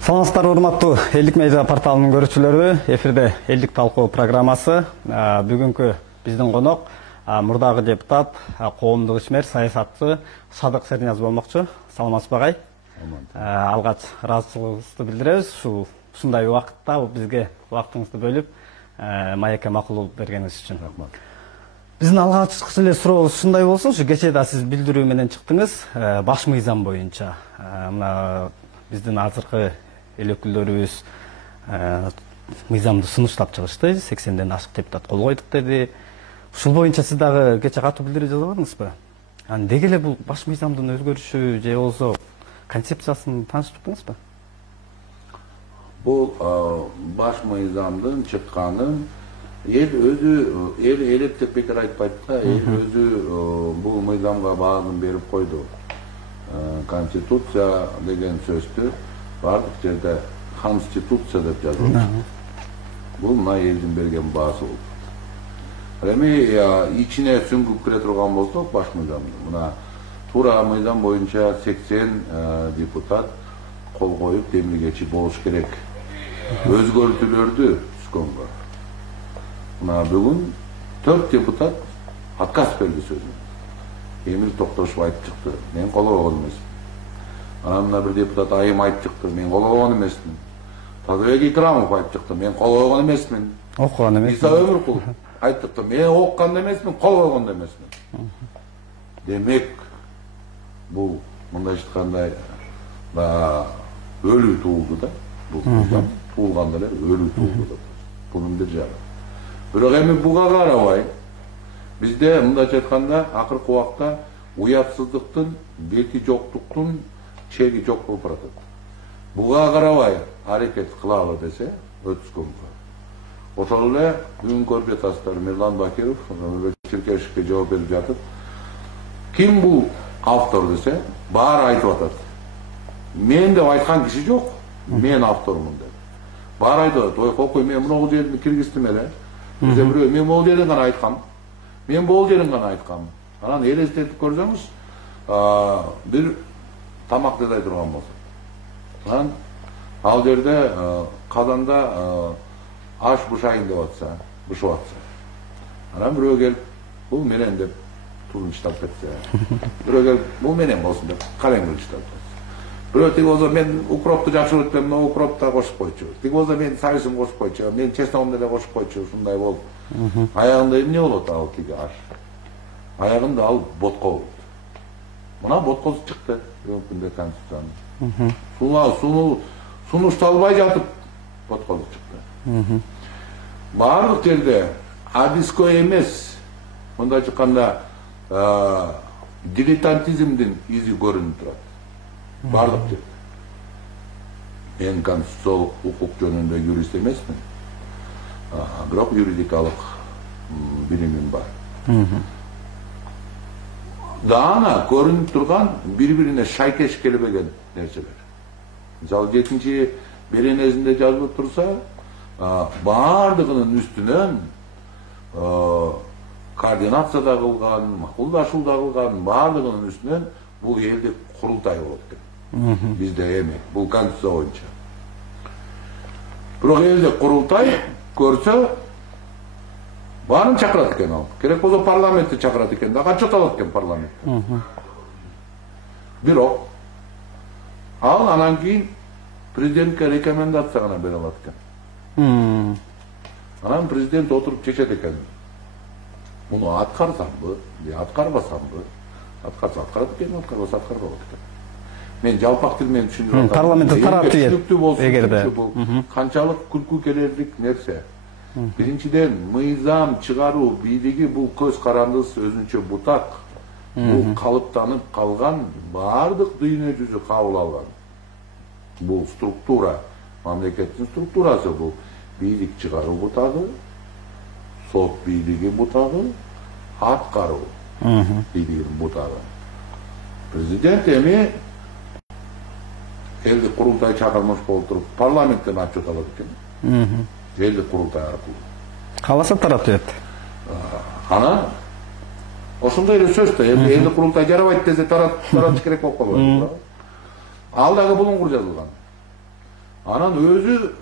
Саламатсыздар, урматтуу Элдик медиа порталынын көрүүчүлөрү. Эфирде Элдик талкуу программасы. Бүгүнкү биздин конок мурдагы депутат, коомдук ишмер, саясатчы Садык Сернияз болмокчу. Саламатсызбы агай? Алгач ыраазычылыгыбызды билдиребиз. Ушундай убакытта бизге убактыңызды бөлүп, маекке макул болуп бергениңиз үчүн. Биздин алгачкы эле сурообуз ушундай болсун. Кечээ да сиз билдирүү менен чыктыңыз, баш мыйзам боюнча. Мына биздин азыркы эл өкүлдөрүбүз мыйзамды сунуштап чыгышты. 80ден ашык депутат кол койдук деди. Ушул боюнча сиз дагы кечээ катуу билдирүү жазбадыңызбы? Деги эле бул баш мыйзамдын өзгөрүшү же болбосо концепциясын таанышып чыктыңызбы? Бул баш мыйзамдын чыкканын эл өзү элептеп бекер айтпайт да, эл өзү бул мыйзамга баарын берип койду. Конституция деген сөздү бардык жерде конституция деп жазылат. Бул мына элдин берген баасы болуп. Эми ичине сүңгүп кире турган болсок, баш мыйзамды мына туура мыйзам боюнча 80 депутат кол коюп демилгечи болуш керек. Өзгөртүүлөрдү түзгөнгө. Мына бүгүн 4 депутат отказ берди сөзүн. Эмил Токтошов айтып чыкты, мен кол койгон эмесмин. Мына бир депутат Айым айтып чыкты, мен кол койгон эмесмин. Тазабек Икрамов айтып чыкты, мен кол койгон эмесмин. Окуган эмес. Иса Өмүркул айтып чыкты, мен окуган эмесмин, кол койгон эмесмин. Демек, бул мындайча айтканда өлүү туулду да. Бул мыйзам туулганда эле өлүү туулду да. Бунун бир жагы. Бирок эми буга карабай бизде мындайча айтканда акыркы убакта уятсыздыктын, бети жоктуктун чеги жок болуп баратат. Буга карабай аракет кылалы десе өткөнгө. Ошол эле бүгүн көрүп жатасыздар, Мирлан Бакиров Чиркешевке жооп берип жатып, ким бул автор десе, баары айтып атат. Мен деп айткан киши жок, мен автормун деп. Баары айтып атат, ой кокой, мен могул жерди киргиздим эле. Бизе бирөө мен могул жерден гана айткам. Мен бул жерин гана айткам. Анан элестетип көрсөңүз, бир тамак дей турган болсо. Анан ал жерде казанда аш бышайын деп атса, бышып атса. Анан бирөө келип, бул менен деп тузун чытап кетсе. Бирөө келип, бул менен болсун деп калең кылып чытап кетсе. Бирөө тиги болсо мен укропду жакшы көрөт деп, мына укроп да кошуп койчу. Тиги болсо мен сайысын кошуп койчу, мен чесногумду да кошуп койчу, ушундай болуп. Аягында эмне болот ал тиги аш? Аягында ал ботко болот. Мына боткосу чыкты бүгүнкү күндө конституциянын. Сунушталбай жатып боткосу чыкты. Баардык жерде адискө эмес, мындайча айтканда дилетантизмдин изи көрүнүп турат. Баардык жерде. Мен конституциялык укук жөнүндө юрист эмесмин. Бирок юридикалык билимим бар. Даана көрүнүп турган бири-бирине шайкеш келбеген нерселер. Мисалы 7-чи беренесинде жазылып турса, баардыгынын үстүнөн координацияда кылган, макулдашууда кылган, баардыгынын үстүнөн бул элдик курултай болот экен. Бизде эми бул конституция боюнча. Бирок элдик курултай көрсө баарын чакырат экен ал. Керек болсо парламентти чакырат экен да, отчет алат экен парламент. Бирок ал анан кийин президентке рекомендация гана бере алат экен. Анан президент отуруп чечет экен. Муну аткарсамбы, же аткарбасамбы? Аткарса аткарат экен, аткарбаса аткарбайт экен. Мен жалпак тил менен түшүндүрөм. Парламентте тарап тиет. Эгерде канчалык күлкү келерлик нерсе. Биринчиден, мыйзам чыгаруу бийлиги бул көз карандысыз өзүнчө бутак. Бул калыптанып калган, баардык дүйнө жүзү кабыл алган. Бул структура, мамлекеттин структурасы бул. Бийлик чыгаруу бутагы, сот бийлиги бутагы, аткаруу бийлигинин бутагы. Президент эми элдик курултай чакырмыш болуп туруп, парламенттен отчет алат экен. Элдик курултай аркылуу. Кааласа тарап берет. Анан ошондой эле сөз да, элдик курултай жарабайт десе таратыш керек болуп калат. Ал дагы булуңгур жазылган. Анан өзү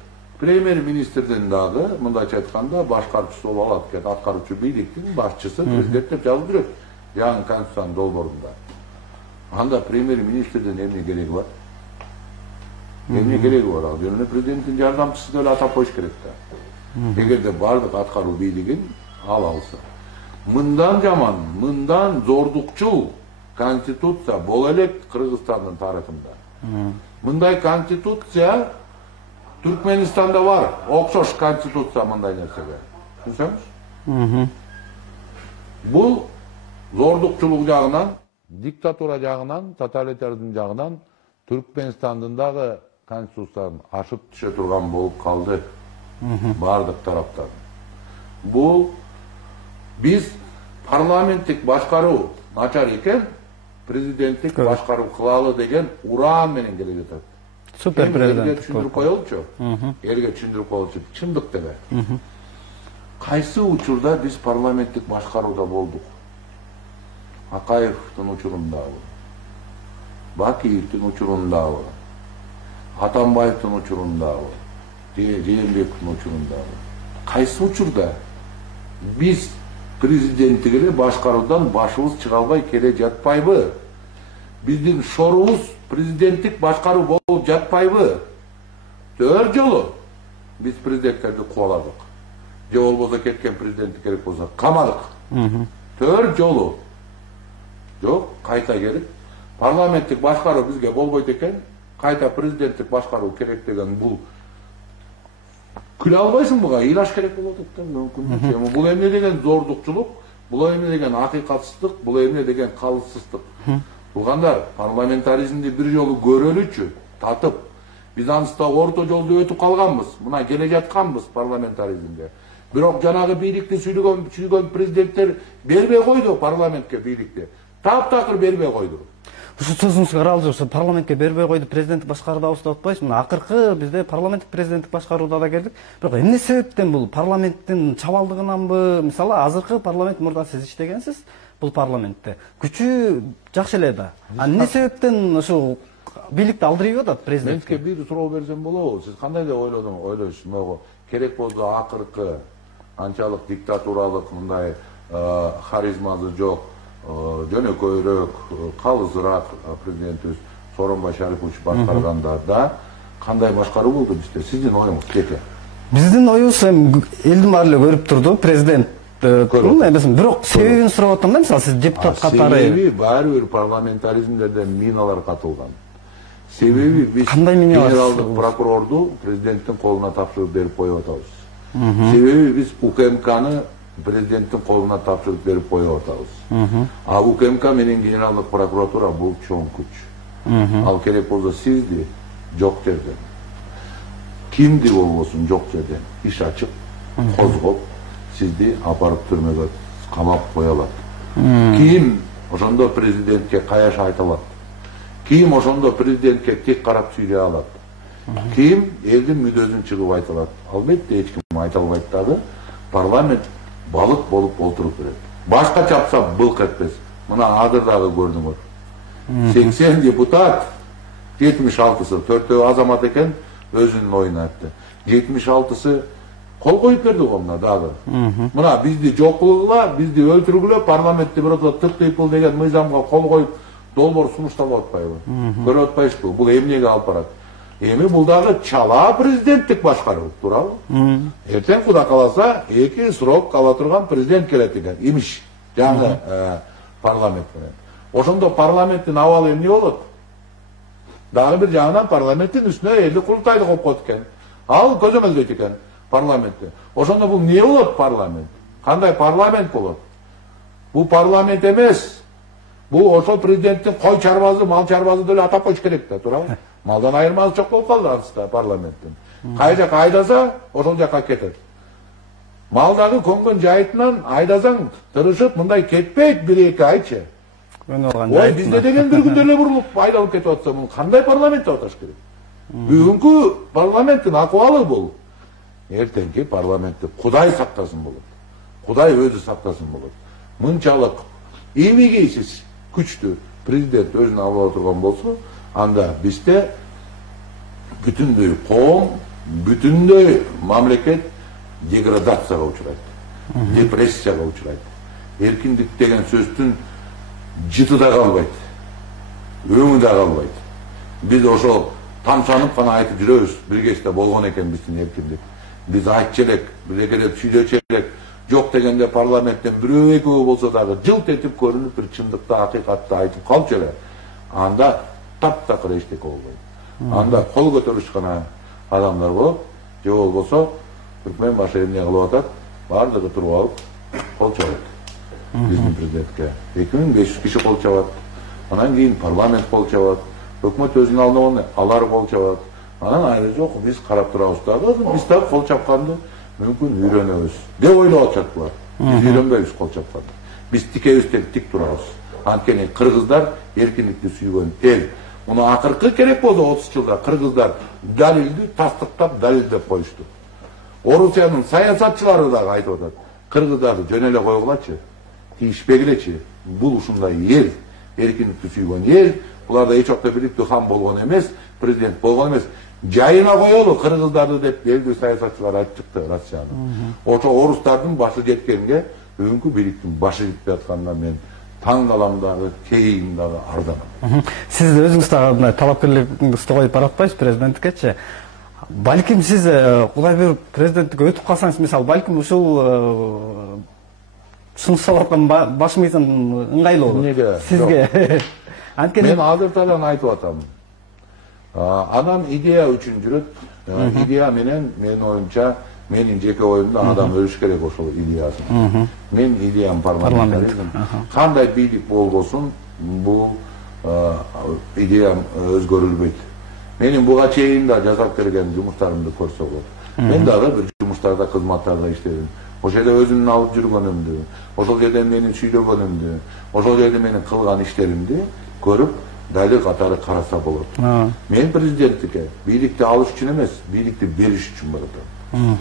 премьер-министрдин дагы мындайча айтканда башкарчысы боло алат экен, аткаруучу бийликтин башчысы президент деп жазылып жүрөт жаңы конституциянын долбоорунда. Анда премьер-министрдин эмне кереги бар? Эмне кереги бар? Ал жөн эле президенттин жардамчысы деп атап коюш керек да. Эгерде бардык аткаруу бийлигин ал алса. Мындан жаман, мындан зордукчул конституция боло элек Кыргызстандын тарыхында. Мындай конституция Түркменистанда бар, окшош конституция мындай нерсеге. Түшүнсөңүз? Бул зордукчулук жагынан, диктатура жагынан, тоталитаризм жагынан Түркменстандын дагы конституциясын ашып түшө турган болуп калды. Бардык тараптан. Бул биз парламенттик башкаруу начар экен, президенттик башкаруу кылалы деген уран менен келе жатат. Супер президент. Элге түшүндүрүп коелучу. Элге түшүндүрүп коелучу. Чындык деле. Кайсы учурда биз парламенттик башкарууда болдук? Акаевдин учурундабы, Бакиевдин учурундабы, Атамбаевдин учурундабы, Жээнбековдун учурундабы. Кайсы учурда биз президенттик эле башкаруудан башыбыз чыга албай келе жатпайбы? Биздин шорубуз президенттик башкаруу болуп жатпайбы? 4 жолу биз президенттерди кубаладык. Же болбосо кеткен президенттик керек болсо камадык. 4 жолу. Жок, кайта келип парламенттик башкаруу бизге болбойт экен, кайта президенттик башкаруу керек деген бул күлө албайсың буга, ыйлаш керек болуп атат да мүмкүн эмес. Бул эмне деген зордукчулук, бул эмне деген акыйкатсыздык, бул эмне деген калыссыздык. Туугандар, парламентаризмди бир жолу көрөлүчү, татып, биз анысында орто жолду өтүп калганбыз, мына келе жатканбыз парламентаризмге. Бирок жанагы бийликти сүйгөн президенттер бербей койду парламентке бийликти. Таптакыр бербей койду. Ушул сөзүңүзгө аралашып, ошо парламентке бербей койду, президенттик башкарууда деп атпайсызбы? Мына акыркы бизде парламенттик президенттик башкарууда да келдик. Бирок эмне себептен бул парламенттин чабалдыгынанбы? Мисалы, азыркы парламент мурда сиз иштегенсиз, бул парламентте. Күчү жакшы эле да. Эмне себептен ошо бийликти алдырып атат президентке? Менке бир суроо берсем болобу? Сиз кандай деп ойлойсуз? Могу керек болду акыркы анчалык диктатуралык мындай харизмасы жок, жөнөкөйрөөк, калысыраак президентибиз Сооронбай Шарипович башкарганда да кандай башкаруу болду бизде? Сиздин оюңуз кете. Биздин оюбуз элдин баары эле көрүп турду, президент эмесин, бирок себебин сурап атам да, мисалы сиз депутат катары. Себеби баары бир парламентаризмдерде миналар катылган. Себеби биз кандай миналар? Генералдык прокурорду президенттин колуна тапшырып берип коюп атабыз. Себеби биз УКМКны президенттин колуна тапшырып берип коюп атабыз. А УКМК менен Генералдык прокуратура бул чоң күч. Ал керек болсо сизди жок жерден, кимди болбосун жок жерден иш ачып, козгоп, сизди апарып түрмөгө камап кое алат. Ким ошондо президентке каяш айта алат? Ким ошондо президентке тик карап сүйлөй алат? Ким элдин мүдөсүн чыгып айта алат? Албетте эч ким айта албайт дагы. Парламент балык болуп олтуруп берет. Башка чапса былк этпес. Мына азыр дагы көрдүңөр. 80 депутат, 76-сы, 4-өө азамат экен, өзүнүн оюн айтты. 76-сы кол коюп берди го мына дагы. Мына бизди жок кылгыла, бизди өлтүргүлө, парламентти бирото тык-тыйпыл деген мыйзамга кол коюп долбоор сунушталып атпайбы? Көрүп атпайсызбы? Бул эмнеге алып барат? Эми бул дагы чала президенттик башкаруу, туурабы? Эртең Куда кааласа 2 срок кала турган президент келет экен, имиш, жаңы парламент менен. Ошондо парламенттин абалы эмне болот? Дагы бир жагынан парламенттин үстүнө элдик курултайды коюп коет экен. Ал көзөмөлдөйт экен парламентти. Ошондо бул эмне болот парламент? Кандай парламент болот? Бул парламент эмес. Бул ошол президенттин кой чарбазы, мал чарбазы деле атап коюш керек да, туурабы? Малдан айырмасы жок болуп калды анысында парламенттин. Кай жака айдаса, ошол жака кетет. Мал дагы көнгөн жайытынан айдасаң, тырышып мындай кетпейт 1-2 айчы. Ой, бизде деген бир күндө эле бурулуп айдалып кетип атса, бул кандай парламент деп аташ керек? Бүгүнкү парламенттин акыбалы бул. Эртеңки парламентти Кудай сактасын болот. Кудай өзү сактасын болот. Мынчалык эмигейсиз күчтүү президент өзүн алып турган болсо, анда бизде bütünдөй коом, bütünдөy мамлекет деградацияга учурайт, депрессияга учурайт. Эркиндик деген сөздүн жыты да калбайт, өңү да калбайт. Биз ошол тамсанып гана айтып жүрөбүз, бир кезде болгон экен биздин эркиндик. Биз айтчу элек, билекелеп сүйлөчү элек, жок дегенде парламенттен бирөө экөө болсо дагы жылт этип көрүнүп бир чындыкты, акыйкатты айтып калчу эле. Анда таптакыр эчтеке болбойт. Анда кол көтөрүш гана адамдар болот, же болбосо түркмен башы эмне кылып атат, баардыгы туруп алып кол чабат. Биздин президентке 2500 киши кол чабат. Анан кийин парламент кол чабат. Өкмөт өзүнүн алдына алар кол чабат. Анан айры жок, биз карап турабыз дагы, биз дагы кол чапканды мүмкүн үйрөнөбүз деп ойлоп атышат булар. Биз үйрөнбөйбүз кол чапканды. Биз тикебизден тик турабыз. Анткени кыргыздар эркиндикти сүйгөн эл. Муну акыркы керек болду 30 жылда кыргыздар далилди тастыктап далилдеп коюшту. Орусиянын саясатчылары дагы айтып атат. Кыргыздарды жөн эле койгулачы, тийишпегилечи. Бул ушундай эл, эркиндикти сүйгөн эл. Буларда эч убакта бириктүү хан болгон эмес, президент болгон эмес. Жайына коелу кыргыздарды деп элдүү саясатчылар айтып чыкты Россиянын. Ошо орустардын башы жеткенге бүгүнкү бириктин башы жетпей атканына мен таң калам дагы, кейим дагы арданам. Сиз өзүңүз дагы мына талапкерлигиңизди коюп баратпайсыз президенттикечи. Балким сиз Кудай буйруп президенттикке өтүп калсаңыз, мисалы, балким ушул сунуш салып аткан баш мыйзам ыңгайлуу болот. Эмнеге? Сизге. Анткени Мен азыртадан айтып атам. Адам идея үчүн жүрөт. Идея менен менин оюмча, менин жеке оюмда адам өлүш керек ошол идеясын. Мен идеям парламентаризм. Кандай бийлик болбосун, бул идеям өзгөрүлбөйт. Менин буга чейин да жасап келген жумуштарымды көрсө болот. Мен дагы бир жумуштарда, кызматтарда иштедим. Ошол жерде өзүмдүн алып жүргөнүмдү, ошол жерде менин сүйлөгөнүмдү, ошол жерде менин кылган иштеримди көрүп, далил катары караса болот. Мен президенттикке бийликти алыш үчүн эмес, бийликти бериш үчүн баратам.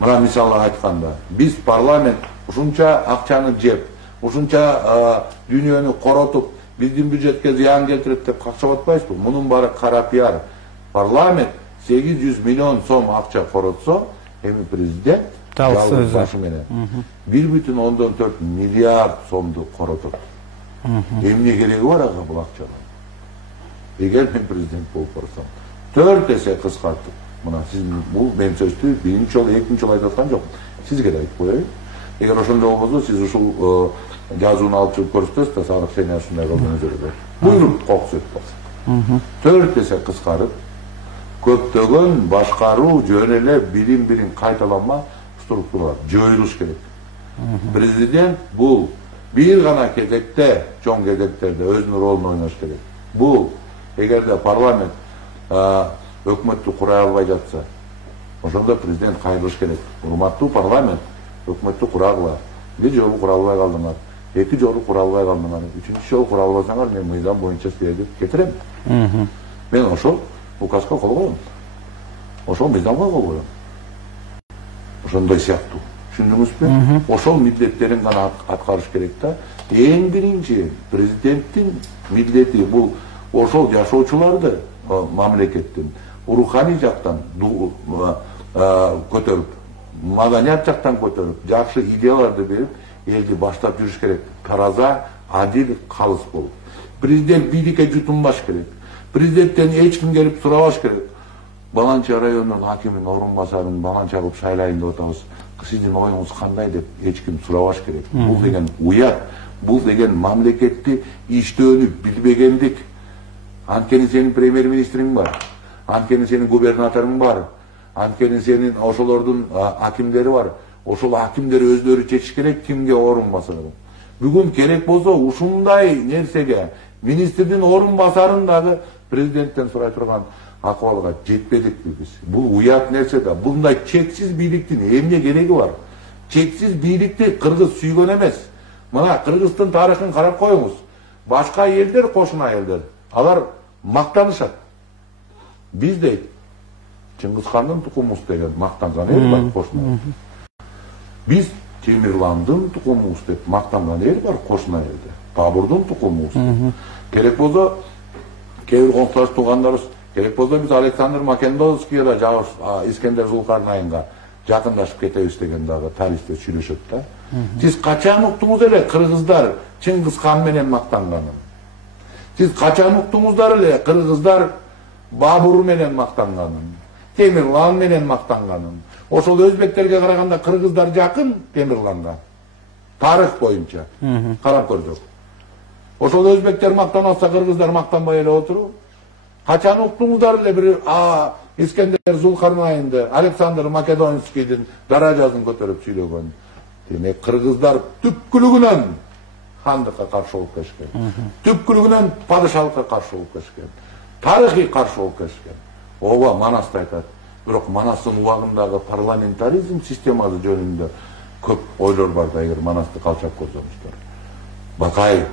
Мына мисалы айтканда, биз парламент ушунча акчаны жеп, ушунча дүйнөнү коротуп, биздин бюджетке зыян келтирет деп какчап атпайбызбы? Мунун баары кара пиар. Парламент 800 миллион сом акча коротсо, эми президент жалгыз башы менен 1,4 миллиард сомду коротот. Эмне кереги бар ага бул акчанын? Эгер мен президент болуп барсам, 4 эсе кыскартып, мына сиз бул мен сөздү биринчи жолу, экинчи жолу айтып аткан жок. Сизге да айтып коеюн. Эгер ошондой болбосо, сиз ушул жазууну алып чыгып көрсөтөсүз да, сагык сени ушундай кылдыңыз. Буйруп кок сөз болсо. 4 эсе кыскарып, көптөгөн башкаруу жөн эле бирин кайталанма структуралар жоюлуш керек. Президент бул бир гана кезекте, чоң кезектерде өзүнүн ролун ойнош керек. Бул эгерде парламент өкмөттү кура албай жатса, ошондо президент кайрылыш керек. Урматтуу парламент, өкмөттү курагыла. Бир жолу кура албай калдыңар, 2 жолу кура албай калдыңар, 3-чү жолу кура албасаңар, мен мыйзам боюнча силерди кетирем. Мен ошол указга кол коем. Ошол мыйзамга кол коем. Ошондой сыяктуу. Түшүндүңүзбү? Ошол милдеттерин гана аткарыш керек да. Эң биринчи президенттин милдети бул ошол жашоочуларды мамлекеттин руханий жактан көтөрүп, маданият жактан көтөрүп, жакшы идеяларды берип, элди баштап жүрүш керек. Тараза, адил, калыс болуп. Президент бийликке жутунбаш керек. Президенттен эч ким келип сурабаш керек. Баланча районунун акимин орун басарын баланча кылып шайлайын деп атабыз. Сиздин оюңуз кандай деп эч ким сурабаш керек. Бул деген уят, бул деген мамлекетти иштөөнү билбегендик. Анткени сенин премьер-министриң бар, анткени сенин губернаторуң бар, анткени сенин ошолордун акимдери бар. Ошол акимдер өздөрү чечиш керек кимге орун басарын. Бүгүн керек болсо ушундай нерсеге министрдин орун басарын дагы президенттен сурай турган акыбалга жетпедикпи биз? Бул уят нерсе да. Bunday чексиз бийликтин эмне кереги бар? Чексиз бийликти кыргыз сүйгөн эмес. Мына Кыргыздын тарыхын карап коюңуз. Башка элдер, кошуна элдер, алар мактанышат. Биз дейт, Чыңгызхандын тукумубуз деген мактанган эл бар кошуна. Биз Темирландын тукумубуз деп мактанган эл бар кошуна элде. Бабурдун тукумубуз. Керек болсо, кээ бир коңташ туугандарыбыз керек болса биз Александр Македонскийге да Искендер Зулкарнайынга жакындашып кетебиз деген дагы тарихте сүйлөшөт да. Сиз качан уктуңуз эле кыргыздар Чыңгыз хан менен мактанганын? Сиз качан уктуңуздар эле кыргыздар Бабур менен мактанганын, Темирлан менен мактанганын? Ошол өзбектерге караганда кыргыздар жакын Темирланга. Тарых боюнча карап көрдүк. Ошол өзбектер мактанса кыргыздар мактанбай эле отуруп, качан уктуңуздар эле бир Искендер Зулкарнайынды, Александр Македонскийдин даражасын көтөрүп сүйлөгөн. Демек кыргыздар түпкүлүгүнөн хандыкка каршы болуп келишкен. Түпкүлүгүнөн падышалыкка каршы болуп келишкен. Тарыхый каршы болуп келишкен. Ооба Манаста айтат. Бирок Манастын убагындагы парламентаризм системасы жөнүндө көп ойлор бар да, эгер Манасты калчап көрсөңүздөр. Бакай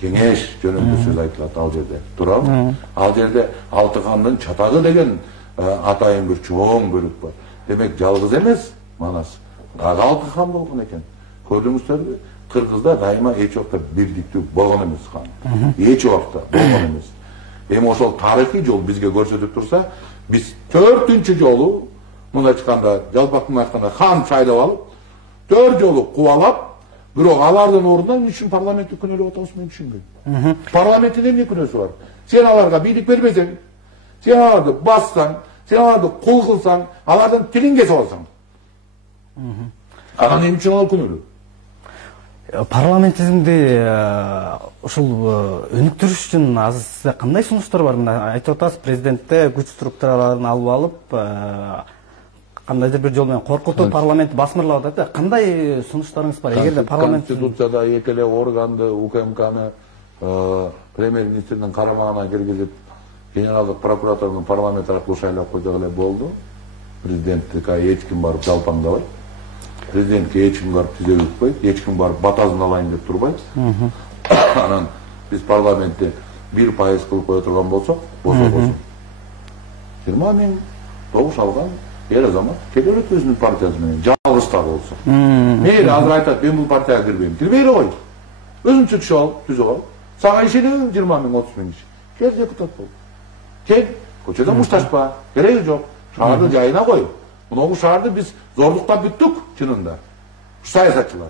кеңеш жөнүндө сөз айтылат ал жерде. Туурабы? Ал жерде Алтыкандын чатагы деген атайын бир чоң бөлүк бар. Демек жалгыз эмес Манас. Дагы Алтыкан болгон экен. Көрдүңүздөрбү? Кыргызда дайыма эч убакта бирдиктүү болгон эмес хан. Эч убакта болгон эмес. Эми ошол тарыхый жол бизге көрсөтүп турса, биз 4-чү жолу, мына айтканда, жалпактуу айтканда хан шайлап алып, 4 жолу кубалап, бирок алардын ордуна эмне үчүн парламентти күнөөлөп атабыз мен түшүнбөйм. Парламенттин эмне күнөөсү бар? Сен аларга бийлик бербесең, сен аларды бассаң, сен аларды кул кылсаң, алардын тилин кесип алсаң. Анан эмне үчүн алар күнөөлөп? Парламентизмди ушул өнүктүрүш үчүн азыр сизде кандай сунуштар бар? Мына айтып атасыз, президентте күч структураларын алып алып, кандайдыр бир жол менен коркутуп парламентти басмырлап атат. Кандай сунуштарыңыз бар? Эгерде парламент Конституцияда эки эле органды, УКМКны премьер-министрдин карамагына киргизип, генералдык прокуратуранын парламент аркылуу шайлап койдук эле болду. Президенттикке эч ким барып жалпаңдабайт. Президентке эч ким барып тизе бүкпөйт, эч ким барып батасын алайын деп турбайт. Анан биз парламентте 1% кылып кое турган болсок, болсо 20 миң добуш алган эр азамат келет өзүнүн партиясы менен, жалгыз да болсо. Мейли азыр айтат, мен бул партияга кирбейм. Кирбей эле кой. Өзүнчө киши алып, түзүп алып, сага ишенем 20 миң, 30 миң киши. Кел депутат бол. Кел, көчөдө мушташпа, кереги жок. Шаарды жайына кой. Мына шаарды биз зордуктап бүттүк чынында. Саясатчылар.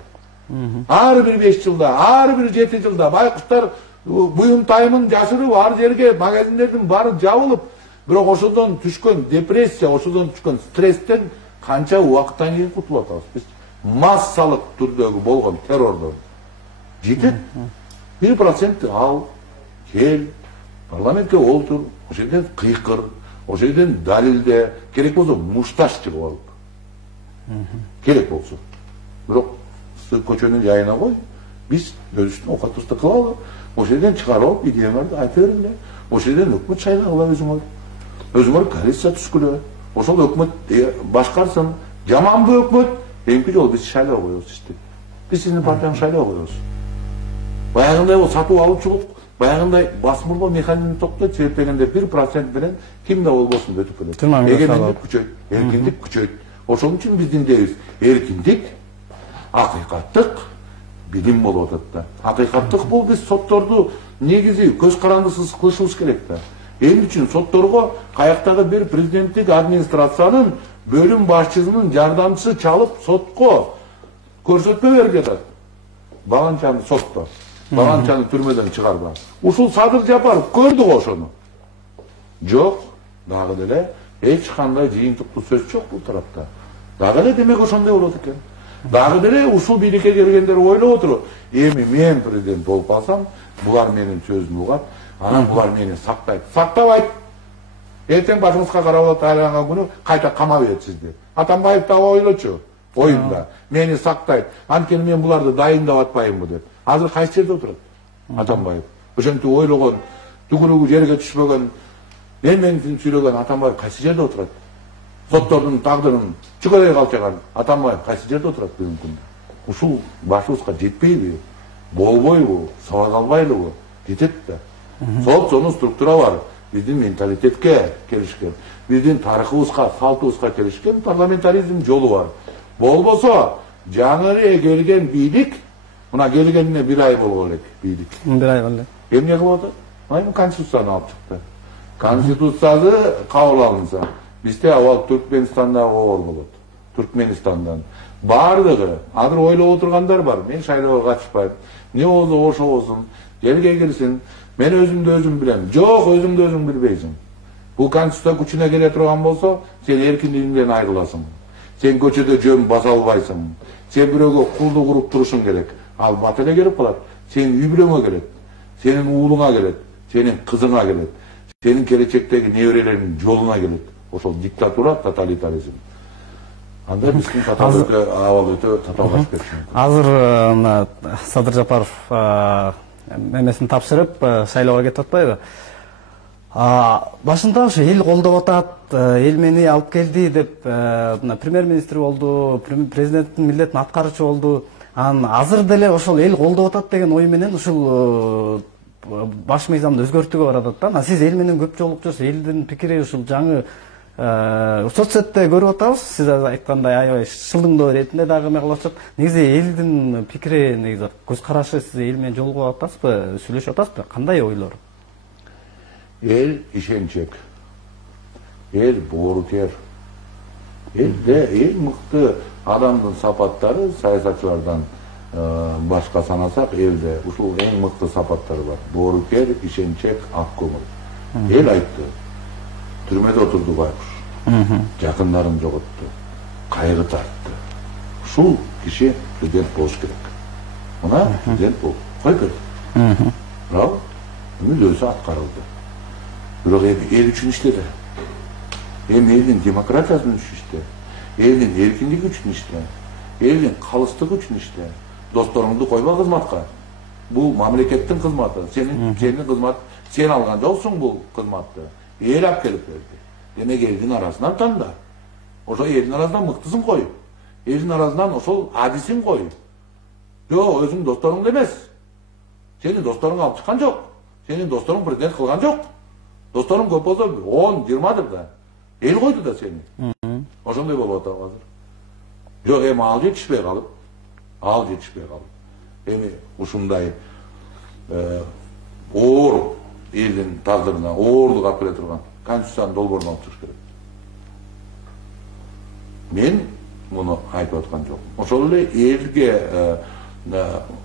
Ар бир 5 жылда, ар бир 7 жылда байкуштар буюм тайымын жашырып, ар жерге магазиндердин баары жабылып, бирок ошодон түшкөн депрессия, ошодон түшкөн стресстен канча убакыттан кийин кутулуп атабыз. Биз массалык түрдөгү болгон террордон жетет. 1% ал, кел, парламентке олтур, ошол жерден кыйкыр, ошол жерден далилде, керек болсо мушташ чыгып алып. Керек болсо. Бирок көчөнүн жайына кой, биз өзүбүздүн окатыбызды кылалы, ошол жерден чыгарып алып, идеяларды айта бериңер. Ошол жерден өкмөт шайлагыла өзүңөр. Өзүңөр коалиция түзгүлө. Ошол өкмөт башкарсын. Жаманбы өкмөт, эмки жолу биз шайлап коебуз ишти. Биз сиздин партияңы шайлап коебуз. Баягындай ол сатып алуучулук, баягындай басмырлоо механизмин токтойт, себеп дегенде 1% менен ким да болбосун өтүп келет. Эгемендик күчөйт, эркиндик күчөйт. Ошол үчүн биздин дебиз эркиндик, акыйкаттык, билим болуп атат да. Акыйкаттык бул биз сотторду негизи көз карандысыз кылышыбыз керек да. Эмне үчүн сотторго каяктагы бир президенттик администрациянын бөлүм башчысынын жардамчысы чалып сотко көрсөтмө берип жатат. Баланчаны сотто, баланчаны түрмөдөн чыгарба. Ушул Садыр Жапаров көрдүк ошону. Жок, дагы деле эч кандай жыйынтыктуу сөз жок бул тарапта. Дагы эле демек ошондой болот экен. Дагы деле ушул бийликке келгендер ойлоп отуруп, эми мен президент болуп калсам, булар менин сөзүмдү угат, анан булар мени сактайт. Сактабайт. Эртең башыңызга карап айланган күнү кайта камап берет сизди. Атамбаев да ойлочу, оюнда. Мени сактайт. Анткени мен буларды дайындап атпаймынбы деп. Азыр кайсы жерде отурат Атамбаев? Ошентип ойлогон, түгүрүгү жерге түшпөгөн, менин сүйлөгөн Атамбаев кайсы жерде отурат? Соттордун тагдырын чүгөй калчаган Атамбаев кайсы жерде отурат бүгүнкү күндө? Ушул башыбызга жетпейби? Болбойбу? Сабак албайлыбы? Жетет да. Социалдуу структура бар. Биздин менталитетке келишкен, биздин тарыхыбызга, салтыбызга келишкен парламентаризм жолу бар. Болбосо, жаңы келген бийлик, мына келгенине 1 ай болго элек бийлик. 1 ай болду. Эмне кылып атат? Айым конституцияны алып чыкты. Конституциясы кабыл алынса, бизде авал Түркменстанда оор болот. Түркменистандан. Бардыгы, азыр ойлоп отургандар бар. Мен шайлоого катышпайм. Не болсо ошо болсун. Жерге кирсин. Мен өзүмдү өзүм билем. Жок, өзүңдү өзүң билбейсиң. Бул конституция күчүнө келе турган болсо, сен эркиндигиңден айрыласың. Сен көчөдө жөн баса албайсың. Сен бирөөгө кулдук уруп турушуң керек. Ал бат эле келип калат. Сенин үй бүлөңө келет. Сенин уулуңа келет. Сенин кызыңа келет. Сенин келечектеги неберелериңин жолуна келет. Ошол диктатура, тоталитаризм. Анда биздин абал өтө татаалашып кетти. Азыр Садыр Жапаров эмесин тапшырып шайлоого кетип атпайбы? Башында ошо эл колдоп атат, эл мени алып келди деп премьер-министр болду, президенттин милдетин аткаруучу болду. Азыр деле ошол эл колдоп атат деген ой менен ушул баш мыйзамды өзгөртүүгө барат да. Сиз эл менен көп жолугуп жүрсүз, элдин пикири ушул жаңы соцсетте көрүп атабыз. Сиз айткандай аябай шылдыңдоо иретинде дагы эме кылып атат. Негизи элдин пикири, негизи көз карашы, сиз эл менен жолугуп атасызбы, сүйлөшүп атасызбы? Кандай ойлор? Эл ишенчек. Эл боорукер. Элде эң мыкты адамдын сапаттары саясатчылардан башка санасак, элде ушул эң мыкты сапаттары бар. Боорукер, ишенчек, ак көңүл. Эл айтты. Түрмөдө отурду байкуш. Жакындарын жоготту. Кайгы тартты. Ушул киши президент болуш керек. Мына президент болуп койду. Бирок мүлөсү аткарылды. Бирок эл үчүн иштеди. Элдин демократиясы үчүн иште. Элдин эркиндиги үчүн иште. Элдин калыстыгы үчүн иште. Досторуңду койбо кызматка. Бул мамлекеттин кызматы. Сенин кызмат, сен алган жоксуң бул кызматты. Эл алып келип берди. Демек элдин арасынан танда. Ошо элдин арасынан мыктысын кой. Элдин арасынан ошол адисин кой. Жок, өзүң досторуңду эмес. Сенин досторуң алып чыккан жок. Сенин досторуң президент кылган жок. Досторуң көп болсо 10-20дыр да. Эл койду да сени. Ошондой болуп атат азыр. Жок, эми ал жетишпей калып. Эми ушундай оор элдин тагдырына оорлук алып келе турган конституциянын долбоорун алып чыгыш керек. Мен муну айтып аткан жокмун. Ошол эле элге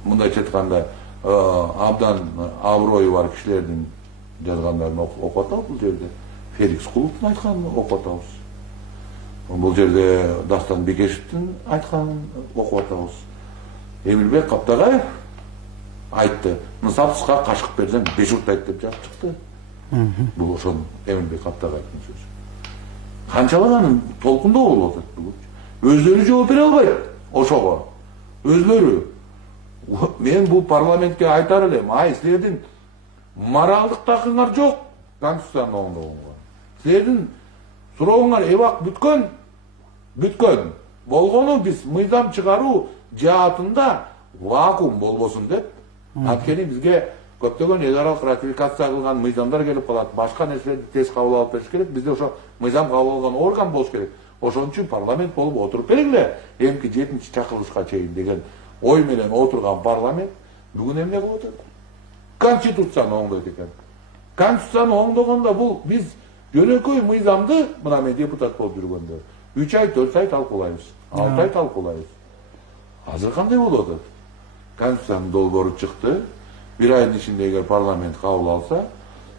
мындайча айтканда абдан аброю бар кишилердин жазгандарын окуп атабыз бул жерде. Феликс Куловдун айтканын окуп атабыз. Бул жерде Дастан Бекешевдин айтканын окуп атабыз. Эмилбек Каптагаев айтты. Нысапсызга кашык берсең 5 уртайт деп жазып чыкты. Бул ошол Эмилбек Каптагаевдин сөзү. Канчалаган толкундоо болуп атат бул. Өздөрү жооп бере албайт ошого. Өздөрү. Мен бул парламентке айтар элем, силердин моралдык такыңар жок конституцияны оңдогонго. Силердин сурооңар эбак бүткөн. Болгону биз мыйзам чыгаруу жаатында вакуум болбосун деп. Анткени бизге көптөгөн эл аралык ратификация кылган мыйзамдар келип калат. Башка нерселерди тез кабыл алып бериш керек. Бизде ошо мыйзам кабыл алган орган болуш керек. Ошон үчүн парламент болуп отуруп бергиле. Эмки 7-чакырылышка чейин деген ой менен отурган парламент бүгүн эмне кылып атат? Конституцияны оңдойт экен. Конституцияны оңдогондо бул биз жөнөкөй мыйзамды, мына мен депутат болуп жүргөндө 3 ай, 4 ай талкуулайбыз. 6 ай талкуулайбыз. Азыр кандай болуп атат? Конституциянын долбоору чыкты. 1 айдын ичинде эгер парламент кабыл алса,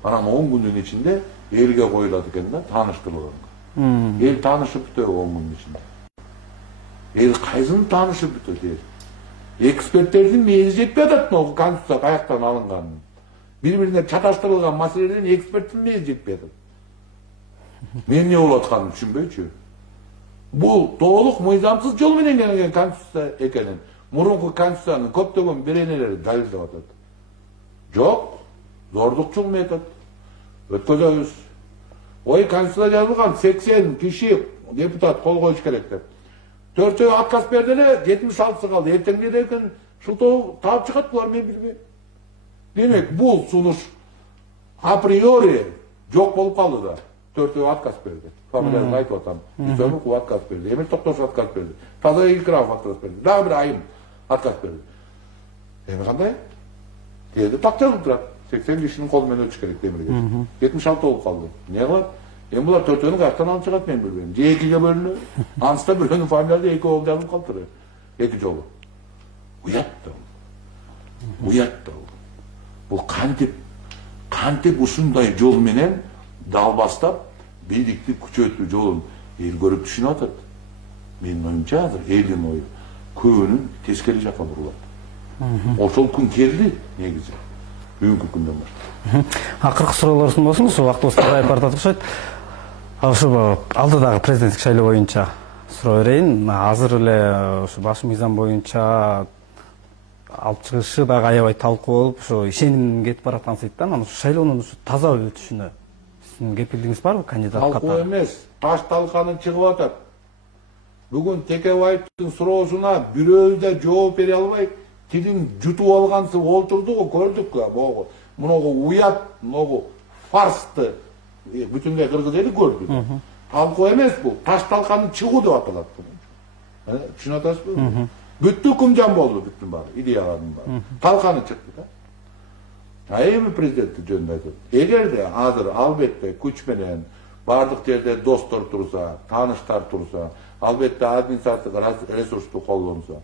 анан 10 күндүн ичинде элге коюлат экен да, тааныштырылганга. Эл таанышып бүтөбү 10 күндүн ичинде. Эл кайсын таанышып бүтөт эл? Эксперттердин мээзи жетпей атат мына конституция каяктан алынганын. Бири-бирине чаташтырылган маселелердин эксперттин мээзи жетпей атат. Мен эмне болуп атканын түшүнбөйчү. Бул толук мыйзамсыз жол менен келген конституция экенин мурунку конституциянын көптөгөн беренелери далилдеп атат. Жок, зордукчул метод. Өткөзөбүз. Ой, конституция жазылган 80 киши депутат кол коюш керек деп. 4-өө отказ берди эле, 76 калды. Эртеңге деген шылтоо таап чыгат булар, мен билбейм. Демек, бул сунуш априори жок болуп калды да. 4-өө отказ берди. Фамилияны айтып атам. Исөнүков отказ берди. Эмил Токтошов отказ берди. Таза Илкиров отказ берди. Дагы бир айым отказ берди. Эми кандай? Жерде так жазылып турат. 80 кишinin кол менен өтүш керек демирге. 76 болуп калды. Эмне кылат? Эми булар төртөөнү каяктан алып чыгат мен билбейм. Же экиге бөлүнө. Анысында бирөөнүн фамилиясы эки болуп алып калдыр. Эки жолу. Уят да. Уят да. Бул кантип ушундай жол менен далбастап бийликти күчөтүү жолун эл көрүп түшүнүп атат. Менин оюмча азыр элдин ою көбүнүн тескери жакка бурулат. Ошол күн келди негизи. Бүгүнкү күндөн баштап. Акыркы суроолор болсун, ушул убактыбыз кайып баратат окшойт. Ошо алдыдагы президенттик шайлоо боюнча суроо берейин. Азыр эле ушу баш мыйзам боюнча алып чыгышы дагы аябай талкуу болуп, ошо ишеним кетип бараткан сыйт да. Анан ушу шайлоонун ушу таза өтүшүнө сиздин кепилдигиңиз барбы кандидат катары? Талкуу эмес, таш талканы чыгып атат. Бүгүн Текебаевдин суроосуна бирөө да жооп бере албай, тилин жутуп алгансып олтурду го, көрдүк могу. Муногу уят, могу фарсты бүтүндөй кыргыз эли көрдү. Талкуу эмес бул, таш талканын чыгуу деп аталат. Түшүнүп атасызбы? Бүттү кумжан болду бүттүн баары, идеялардын баары. Талканы чыкты да. Эми президенттик жөнүндө айтат. Эгерде азыр албетте күч менен бардык жерде достор турса, тааныштар турса, албетте административдик ресурсту колдонсо,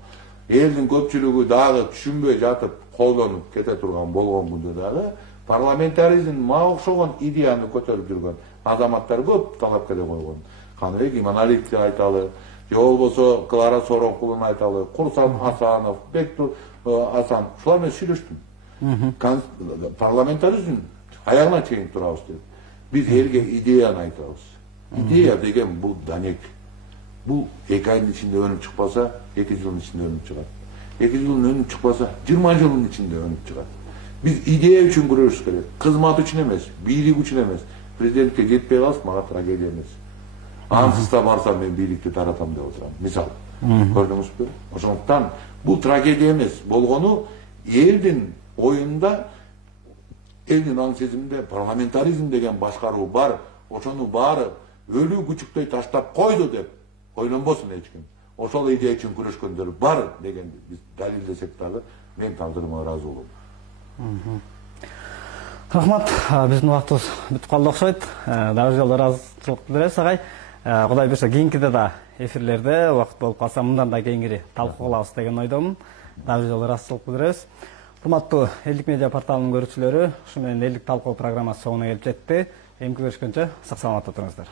элдин көпчүлүгү дагы түшүнбөй жатып колдонуп кете турган болгон күндө дагы парламентаризм мага окшогон идеяны көтөрүп жүргөн азаматтар көп талапкерлер койгон. Каныбек Иманалиевди айталы, же болбосо Клара Соронкулун айталы, Курсан Асанов, Бектур Асан, ушулар менен сүйлөштүм. Парламентаризм аягына чейин турабыз деп. Биз элге идеяны айтабыз. Идея деген бул данек. Бул 2 айдын ичинде өнүп чыкпаса, 2 жылдын ичинде өнүп чыгат. 2 жылдын өнүп чыкпаса, 20 жылдын ичинде өнүп чыгат. Биз идея үчүн күрөшүш керек. Кызмат үчүн эмес, бийлик үчүн эмес. Президентке жетпей калса мага трагедия эмес. Ансыз да барсам мен бийликти таратам деп отурам. Мисал, көрдүңүзбү? Ошондуктан бул трагедия эмес. Болгону элдин оюнда, элдин аң сезиминде парламентаризм деген башкаруу бар. Ошону баары өлүү күчүктөй таштап койду деп ойлонбосун эч ким. Ошол идея үчүн күрөшкөндөр бар деген биз далилдесек дагы мен тагдырыма ыраазы болом. Рахмат, биздин убактыбыз бүтүп калды окшойт. Дагы жолу ыраазычылык билдиребиз агай. Кудай буйрса кийинкиде да эфирлерде убакыт болуп калса мындан да кеңири талкуу кылабыз деген ойдомун. Дагы жолу ыраазычылык билдиребиз. Урматтуу Элдик медиа порталынын көрүүчүлөрү, ушу менен Элдик талкуу программасы соңуна келип жетти. Эмки көрүшкөнчө сак саламатта туруңуздар.